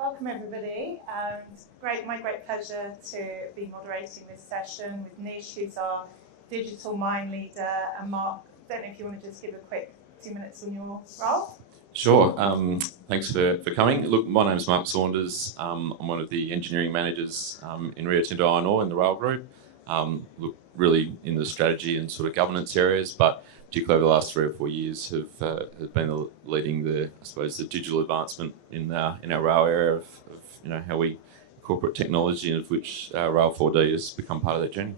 Welcome everybody. My great pleasure to be moderating this session with Nish, who's our digital mind leader, and Mark. I don't know if you want to just give a quick 2 minutes on your role. Sure. Thanks for coming. Look, my name's Mark Saunders. I'm one of the engineering managers in Rio Tinto Iron Ore in the rail group. Look, really in the strategy and sort of governance areas, but particularly over the last 3 or 4 years have been leading the digital advancement in our rail area of how we incorporate technology, and of which Rail 4D has become part of that journey.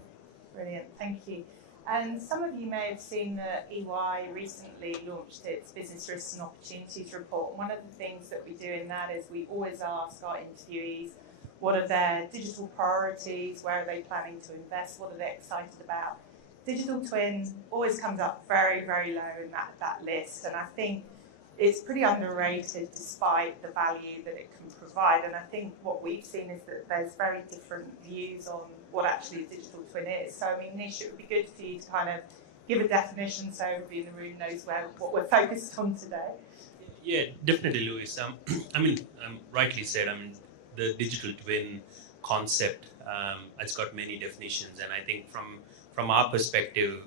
Brilliant, thank you. And some of you may have seen that EY recently launched its Business Risks and Opportunities report. One of the things that we do in that is we always ask our interviewees what are their digital priorities, where are they planning to invest, what are they excited about. Digital twin always comes up very, very low in that list, and I think it's pretty underrated despite the value that it can provide. And I think what we've seen is that there's very different views on what actually a digital twin is. So I mean, Nish, it would be good for you to kind of give a definition so everybody in the room knows what we're focused on today. Yeah, definitely, Louise. Rightly said. The digital twin concept, it's got many definitions, and I think from our perspective,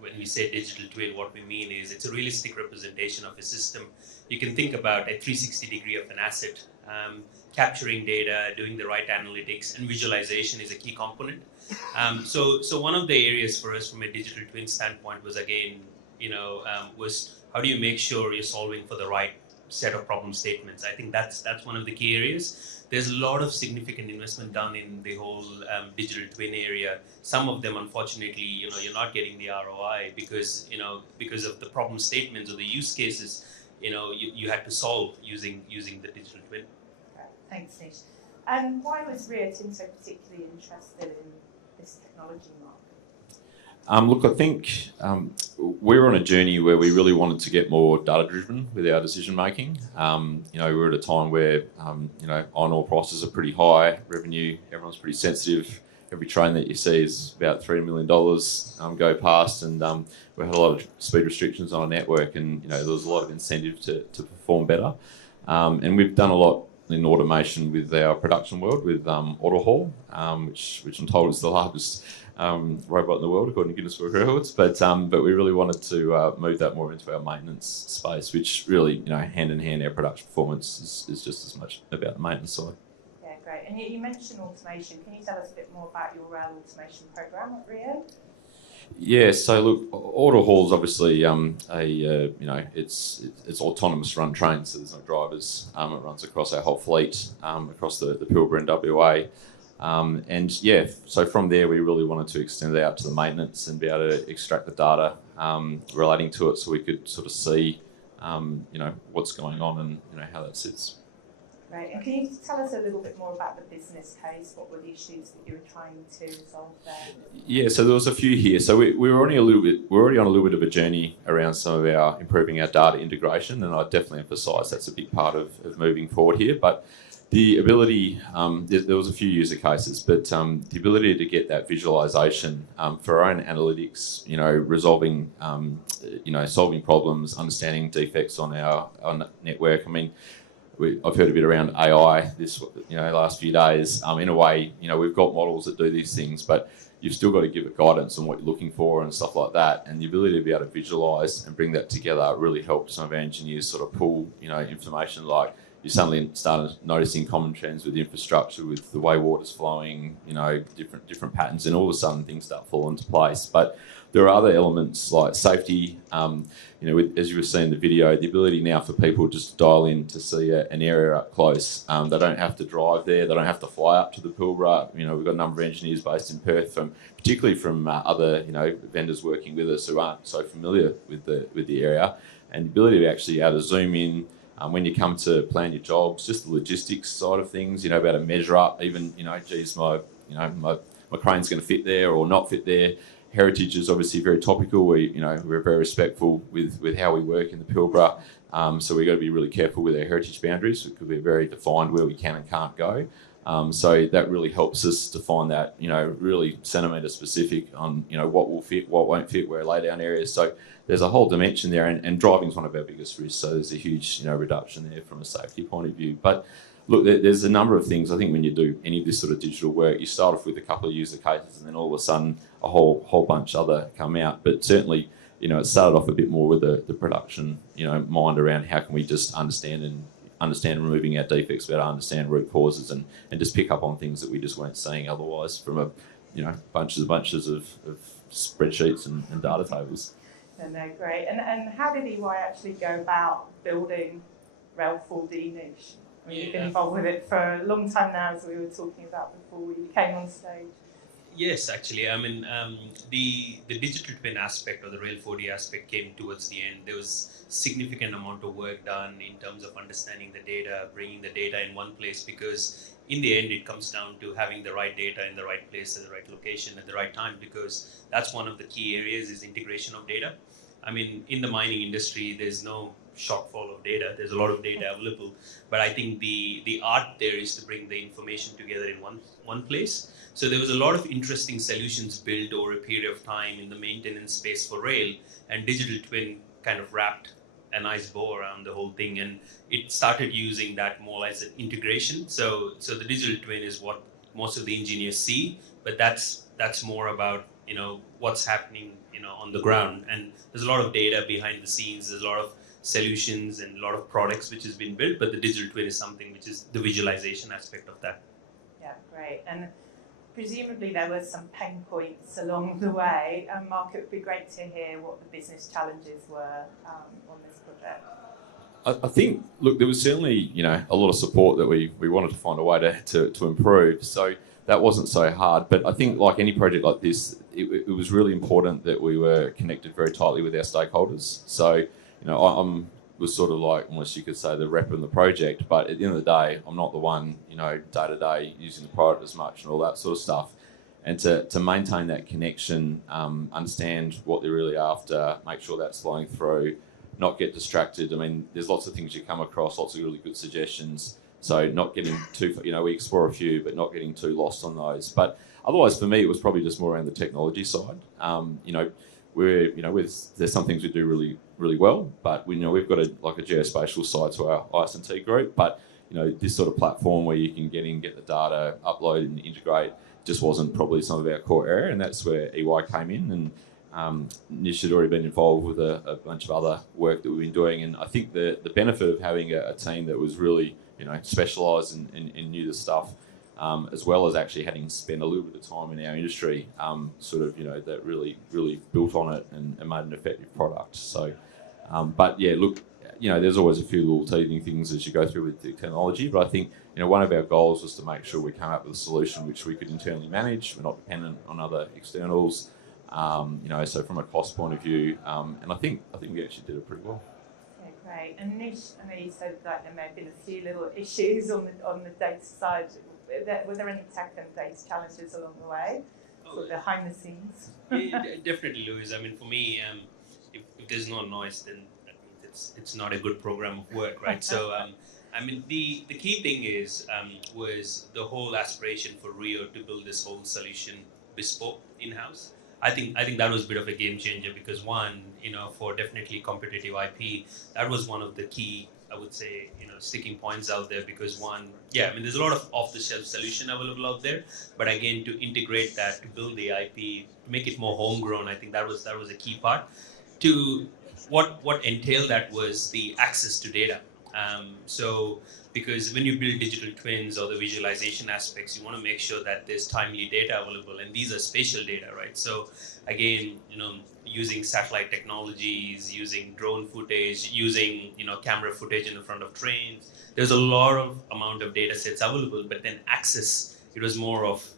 when we say digital twin, what we mean is it's a realistic representation of a system. You can think about a 360 degree of an asset, capturing data, doing the right analytics, and visualization is a key component. So one of the areas for us from a digital twin standpoint was, again, was how do you make sure you're solving for the right set of problem statements? I think that's one of the key areas. There's a lot of significant investment done in the whole digital twin area. Some of them, unfortunately, you're not getting the ROI because of the problem statements or the use cases, you had to solve using the digital twin. Okay. Thanks, Nish. And why was Rio Tinto particularly interested in this technology market? Look, I think we were on a journey where we really wanted to get more data-driven with our decision-making. We were at a time where, iron ore prices are pretty high, revenue, everyone's pretty sensitive. Every train that you see is about $3 million go past, and we had a lot of speed restrictions on our network, and there was a lot of incentive to perform better. And we've done a lot in automation with our production world, with AutoHaul, which I'm told is the largest robot in the world according to Guinness World Records, but we really wanted to move that more into our maintenance space, which really, hand in hand, our production performance is just as much about the maintenance side. Yeah, great. And you mentioned automation. Can you tell us a bit more about your rail automation program at Rio? Yeah, so look, AutoHaul is obviously it's autonomous run trains, so there's no drivers. It runs across our whole fleet, across the Pilbara and WA. So from there we really wanted to extend it out to the maintenance and be able to extract the data relating to it, so we could sort of see what's going on and how that sits. Right, and can you tell us a little bit more about the business case? What were the issues that you were trying to resolve there? Yeah, so there was a few here. So we were already on a little bit of a journey around some of improving our data integration, and I definitely emphasise that's a big part of moving forward here. But the ability, there was a few user cases, but the ability to get that visualization for our own analytics, resolving, solving problems, understanding defects on our network. I mean, I've heard a bit around AI this, last few days. In a way, we've got models that do these things, but you've still got to give it guidance on what you're looking for and stuff like that. And the ability to be able to visualise and bring that together really helped some of our engineers sort of pull, information like, you suddenly started noticing common trends with infrastructure, with the way water's flowing, different patterns, and all of a sudden things start falling into place. But there are other elements like safety, as you were seeing in the video, the ability now for people just to dial in to see an area up close. They don't have to drive there, they don't have to fly up to the Pilbara. We've got a number of engineers based in Perth, particularly from other vendors working with us who aren't so familiar with the area, and the ability to actually be able to zoom in. When you come to plan your jobs, just the logistics side of things, be able to measure up, even, geez, my crane's going to fit there or not fit there. Heritage is obviously very topical. We're very respectful with how we work in the Pilbara. So we've got to be really careful with our heritage boundaries, because we're very defined where we can and can't go. So that really helps us to find that, really centimetre specific on, what will fit, what won't fit, where lay down areas. So there's a whole dimension there, and driving is one of our biggest risks. So there's a huge, reduction there from a safety point of view. But look, there's a number of things. I think when you do any of this sort of digital work, you start off with a couple of user cases, and then all of a sudden a whole bunch other come out. But certainly, it started off a bit more with the production, mind around how can we just understand removing our defects, better understand root causes, and just pick up on things that we just weren't seeing otherwise from a bunches of spreadsheets and data tables. No, great. And how did EY actually go about building Rel 4D niche? I mean, you've been involved with it for a long time now, as we were talking about before you came on stage. Yes, actually. I mean, the digital twin aspect or the Rel 4D aspect came towards the end. There was significant amount of work done in terms of understanding the data, bringing the data in one place, because in the end, it comes down to having the right data in the right place at the right location at the right time, because that's one of the key areas is integration of data. I mean, in the mining industry, there's no shortfall of data. There's a lot of data available, but I think the art there is to bring the information together in one place. So there was a lot of interesting solutions built over a period of time in the maintenance space for rail, and digital twin kind of wrapped a nice bow around the whole thing, and it started using that more as an integration. So the digital twin is what most of the engineers see, but that's more about what's happening on the ground, and there's a lot of data behind the scenes. There's a lot of solutions and a lot of products which has been built, but the digital twin is something which is the visualization aspect of that. Yeah, great. And presumably there were some pain points along the way. Mark, it would be great to hear what the business challenges were on this project. I think, look, there was certainly, a lot of support that we wanted to find a way to improve. So that wasn't so hard. But I think, like any project like this, it was really important that we were connected very tightly with our stakeholders. So, I was sort of like, almost you could say, the rep in the project. But at the end of the day, I'm not the one, day to day using the product as much and all that sort of stuff. And to maintain that connection, understand what they're really after, make sure that's flowing through, not get distracted. I mean, there's lots of things you come across, lots of really good suggestions. So not getting too, we explore a few, but not getting too lost on those. But otherwise, for me, it was probably just more around the technology side. There's some things we do really, really well, but we've got a geospatial side to our IS&T group. But this sort of platform where you can get the data, upload and integrate just wasn't probably some of our core area, and that's where EY came in. And Nischith had already been involved with a bunch of other work that we've been doing, and I think the benefit of having a team that was really specialised and knew the stuff, as well as actually having spent a little bit of time in our industry, that really built on it and made an effective product. So, but yeah, look, there's always a few little teething things as you go through with the technology, but I think one of our goals was to make sure we came up with a solution which we could internally manage. We're not dependent on other externals. So from a cost point of view, and I think we actually did it pretty well. Yeah, great. And Nish, I know you said that there may have been a few little issues on the data side. Were there any tech and data challenges along the way, behind the scenes? Yeah, definitely, Louise. I mean, for me, if there's no noise, then it's not a good program of work, right? So, I mean, the key thing was the whole aspiration for Rio to build this whole solution bespoke in-house. I think that was a bit of a game changer because one, for definitely competitive IP, that was one of the key, I would say, sticking points out there because one, there's a lot of off-the-shelf solution available out there, but again, to integrate that, to build the IP, to make it more homegrown, I think that was a key part. To what entailed that was the access to data. So because when you build digital twins or the visualization aspects, you want to make sure that there's timely data available, and these are spatial data, right? So again, using satellite technologies, using drone footage, using camera footage in the front of trains, there's a lot of amount of data sets available, but then access, it was more of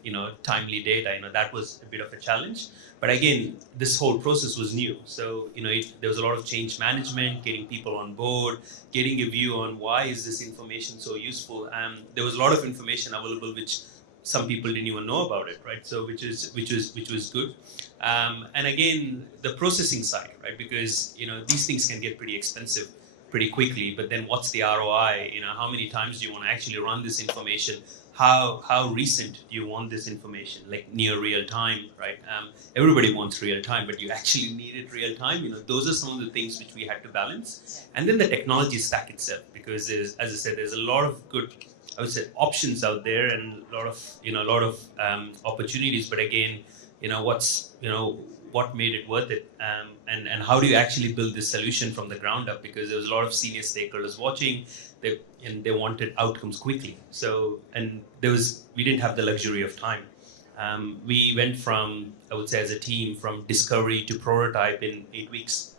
timely data. That was a bit of a challenge. But again, this whole process was new. So, there was a lot of change management, getting people on board, getting a view on why is this information so useful. There was a lot of information available which some people didn't even know about it, right? So, which was good. And again, the processing side, right? Because, these things can get pretty expensive pretty quickly, but then what's the ROI? How many times do you want to actually run this information? How recent do you want this information? Like near real time, right? Everybody wants real time, but you actually need it real time. Those are some of the things which we had to balance. And then the technology stack itself, because as I said, there's a lot of good I would say, options out there and a lot of opportunities. But again, what made it worth it, and how do you actually build this solution from the ground up? Because there was a lot of senior stakeholders watching, and they wanted outcomes quickly. So, and we didn't have the luxury of time. We went from, I would say, as a team, from discovery to prototype in 8 weeks,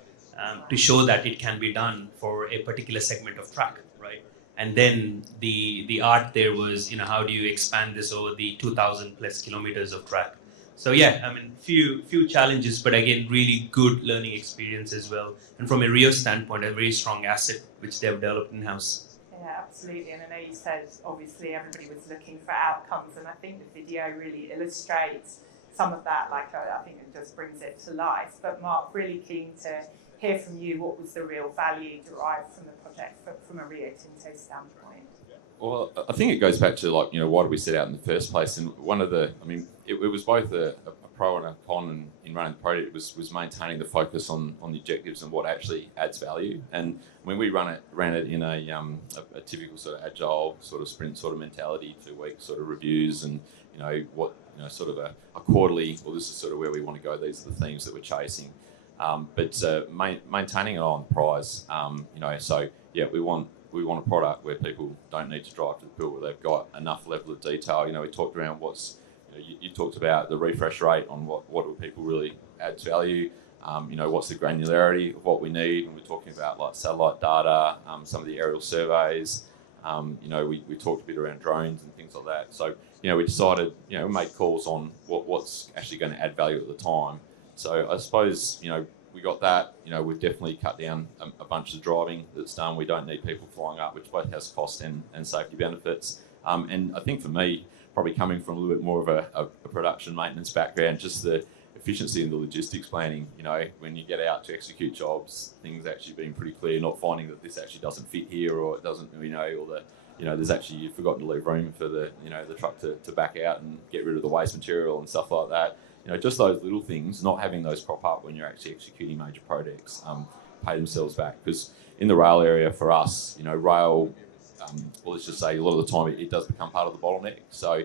to show that it can be done for a particular segment of track, right? And then the art there was, how do you expand this over the 2,000 plus kilometers of track? So yeah, I mean, few challenges, but again, really good learning experience as well. And from a Rio standpoint, a very strong asset which they've developed in-house. Yeah, absolutely. And I know you said, obviously, everybody was looking for outcomes, and I think the video really illustrates some of that. Like, I think it just brings it to life. But Mark, really keen to hear from you, what was the real value derived from the project from a Rio Tinto standpoint? Well, I think it goes back to, like, why did we set out in the first place? And one of the, I mean, it was both a pro and a con in running the project. It was maintaining the focus on the objectives and what actually adds value. And when we ran it in a typical sort of agile sort of sprint sort of mentality, 2-week sort of reviews, and sort of a quarterly. Well, this is sort of where we want to go. These are the themes that we're chasing. But maintaining it on the prize. So yeah, we want a product where people don't need to drive to the pool, where they've got enough level of detail. We talked around you talked about the refresh rate on what do people really adds value. What's the granularity of what we need, and we're talking about like satellite data, some of the aerial surveys. We talked a bit around drones and things like that. So we decided, we made calls on what's actually going to add value at the time. So I suppose we got that. We've definitely cut down a bunch of driving that's done. We don't need people flying up, which both has cost and safety benefits. And I think for me, probably coming from a little bit more of a production maintenance background, just the efficiency and the logistics planning. When you get out to execute jobs, things actually being pretty clear, not finding that this actually doesn't fit here, or it doesn't, or there's actually, you've forgotten to leave room for the truck to back out and get rid of the waste material and stuff like that. Just those little things, not having those crop up when you're actually executing major projects, pay themselves back. Because in the rail area for us, rail, well, let's just say a lot of the time it does become part of the bottleneck. So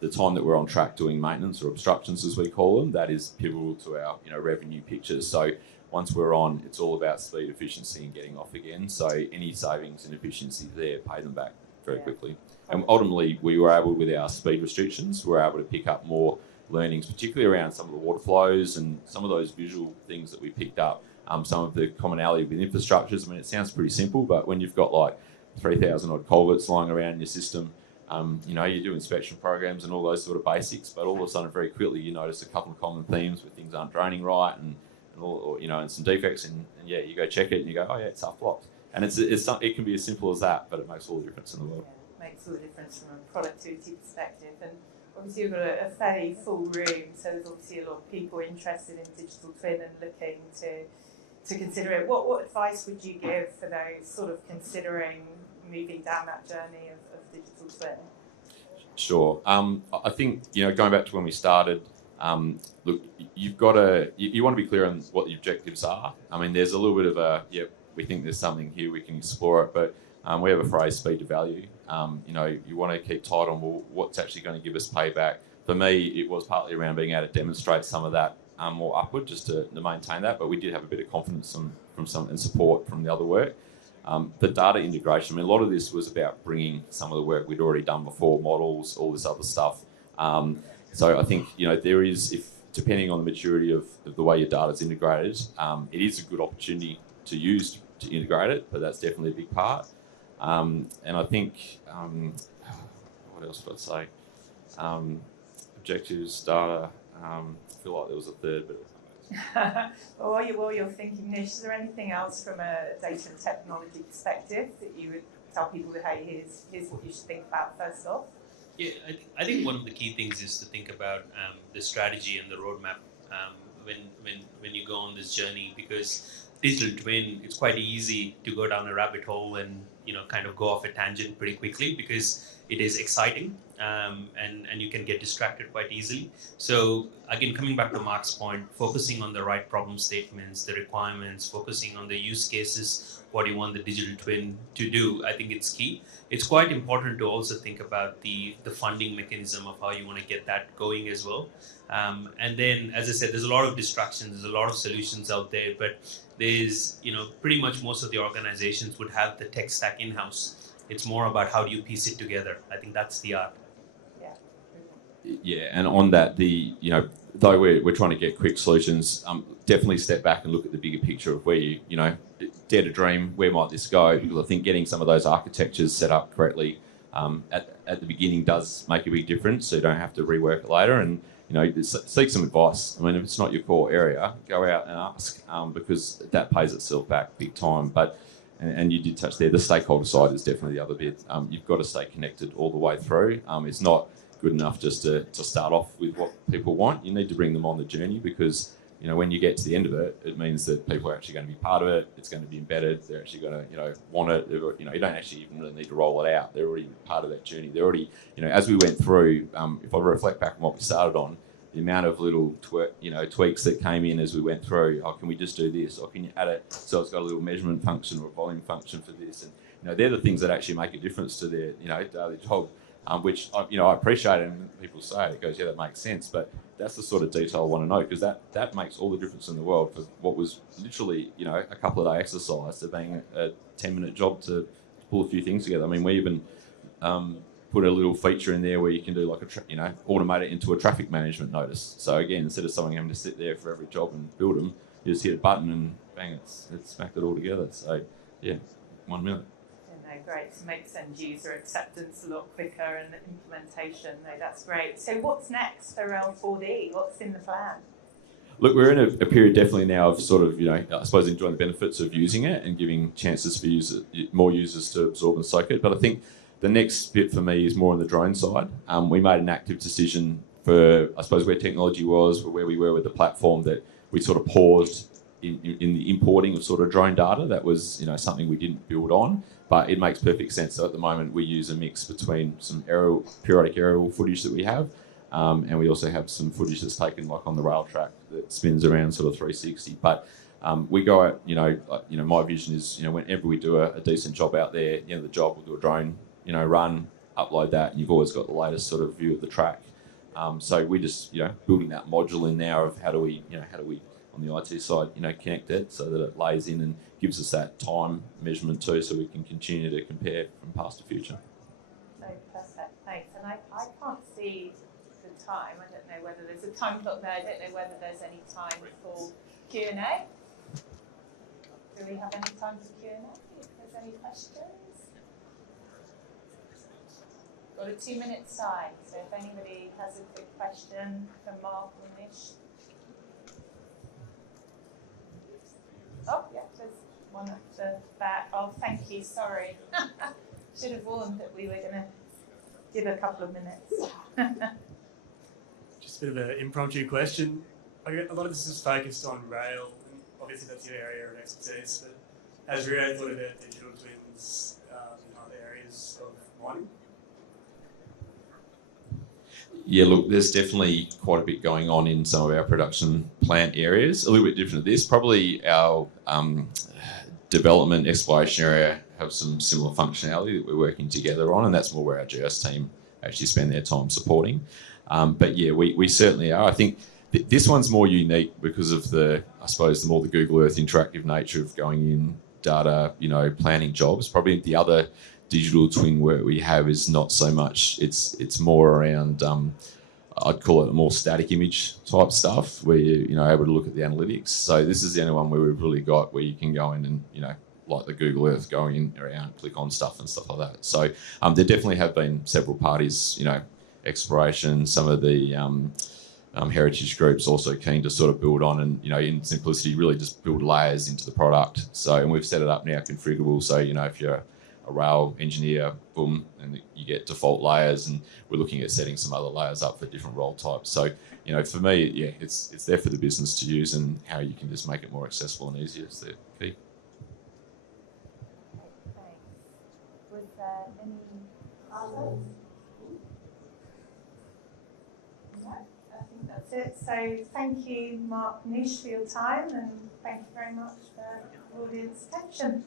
the time that we're on track doing maintenance or obstructions, as we call them, that is pivotal to our revenue pictures. So once we're on, it's all about speed, efficiency, and getting off again. So any savings and efficiency there, pay them back very quickly. And ultimately, we were able, with our speed restrictions, we were able to pick up more learnings, particularly around some of the water flows and some of those visual things that we picked up, some of the commonality with infrastructures. I mean, it sounds pretty simple, but when you've got like 3,000 odd culverts lying around in your system, you do inspection programs and all those sort of basics, but all of a sudden very quickly you notice a couple of common themes where things aren't draining right and some defects, and yeah, you go check it and you go, oh yeah, it's half blocked. And it can be as simple as that, but it makes all the difference in the world. Yeah, it makes all the difference from a productivity perspective. And obviously you've got a fairly full room, so there's obviously a lot of people interested in digital twin and looking to consider it. What advice would you give for those sort of considering moving down that journey of digital twin? Sure. I think, going back to when we started, look, you've got to, you want to be clear on what the objectives are. I mean, there's a little bit of we think there's something here, we can explore it, but we have a phrase, speed to value. You want to keep tight on what's actually going to give us payback. For me, it was partly around being able to demonstrate some of that more upward, just to maintain that, but we did have a bit of confidence from some and support from the other work. The data integration, I mean, a lot of this was about bringing some of the work we'd already done before, models, all this other stuff. So I think, there is, depending on the maturity of the way your data is integrated, it is a good opportunity to use to integrate it, but that's definitely a big part. And I think, what else would I say? Objectives, data, I feel like there was a third, but... While you're thinking, Nish, is there anything else from a data and technology perspective that you would tell people that, hey, here's what you should think about first off? Yeah, I think one of the key things is to think about the strategy and the roadmap when you go on this journey, because digital twin, it's quite easy to go down a rabbit hole and kind of go off a tangent pretty quickly, because it is exciting and you can get distracted quite easily. So again, coming back to Mark's point, focusing on the right problem statements, the requirements, focusing on the use cases, what you want the digital twin to do, I think it's key. It's quite important to also think about the funding mechanism of how you want to get that going as well. And then, as I said, there's a lot of distractions, there's a lot of solutions out there, but there's, pretty much most of the organizations would have the tech stack in-house. It's more about how do you piece it together. I think that's the art. Yeah, and on that, though we're trying to get quick solutions, definitely step back and look at the bigger picture of where you dare to dream, where might this go? Because I think getting some of those architectures set up correctly at the beginning does make a big difference, so you don't have to rework it later. And seek some advice. I mean, if it's not your core area, go out and ask, because that pays itself back big time. But and you did touch there, the stakeholder side is definitely the other bit. You've got to stay connected all the way through. It's not good enough just to start off with what people want. You need to bring them on the journey, because when you get to the end of it, it means that people are actually going to be part of it. It's going to be embedded. They're actually going to want it. You don't actually even really need to roll it out. They're already part of that journey. They're already as we went through. If I reflect back on what we started on, the amount of little tweaks that came in as we went through. Oh, can we just do this? Or can you add it so it's got a little measurement function or a volume function for this? And they're the things that actually make a difference to their daily job. Which I appreciate it, and people say it goes, yeah, that makes sense, but that's the sort of detail I want to know, because that makes all the difference in the world for what was literally a couple of day exercise to being a 10-minute job to pull a few things together. I mean, we even put a little feature in there where you can do like automate it into a traffic management notice. So again, instead of someone having to sit there for every job and build them, you just hit a button and bang, it's smacked it all together. So yeah, 1 minute. Great, to make end user acceptance a lot quicker and implementation. No, that's great. So what's next around 4D? What's in the plan? Look, we're in a period definitely now of sort of, I suppose enjoying the benefits of using it and giving chances for more users to absorb and soak it. But I think the next bit for me is more on the drone side. We made an active decision for, I suppose, where technology was, where we were with the platform, that we sort of paused in the importing of sort of drone data. That was, something we didn't build on. But it makes perfect sense. So at the moment, we use a mix between some periodic aerial footage that we have, and we also have some footage that's taken like on the rail track that spins around sort of 360. But we go out, my vision is, whenever we do a decent job out there, at the end of the job, we'll do a drone, run, upload that, and you've always got the latest sort of view of the track. So we just, building that module in now of how do we on the IT side, connect it so that it lays in and gives us that time measurement too, so we can continue to compare from past to future. So perfect, thanks. And I can't see the time. I don't know whether there's a time clock there. I don't know whether there's any time for Q&A. Do we have any time for Q&A? If there's any questions? Got a 2-minute time, so if anybody has a quick question for Mark or Nish. Oh, yeah, there's one at the back. Oh, thank you, sorry. Should have warned that we were going to give a couple of minutes. Just a bit of an impromptu question. A lot of this is focused on rail, and obviously that's your area of expertise, but has Rio thought about digital twins in other areas of mining? Yeah, look, there's definitely quite a bit going on in some of our production plant areas. A little bit different to this. Probably our development exploration area have some similar functionality that we're working together on, and that's more where our GS team actually spend their time supporting. But yeah, we certainly are. I think this one's more unique because of the Google Earth interactive nature of going in data, planning jobs. Probably the other digital twin work we have is not so much. It's more around I'd call it a more static image type stuff where you're able to look at the analytics. So this is the only one where we've really got where you can go in and like the Google Earth, going in around, click on stuff and stuff like that. So there definitely have been several parties, exploration, some of the heritage groups also keen to sort of build on and in simplicity really just build layers into the product. So, and we've set it up now configurable. So if you're a rail engineer, boom, and you get default layers, and we're looking at setting some other layers up for different role types. So, for me, yeah, it's there for the business to use, and how you can just make it more accessible and easier is the key. Thanks. Was there any others? it. So thank you, Mark and Nish, for your time, and thank you very much for the audience attention.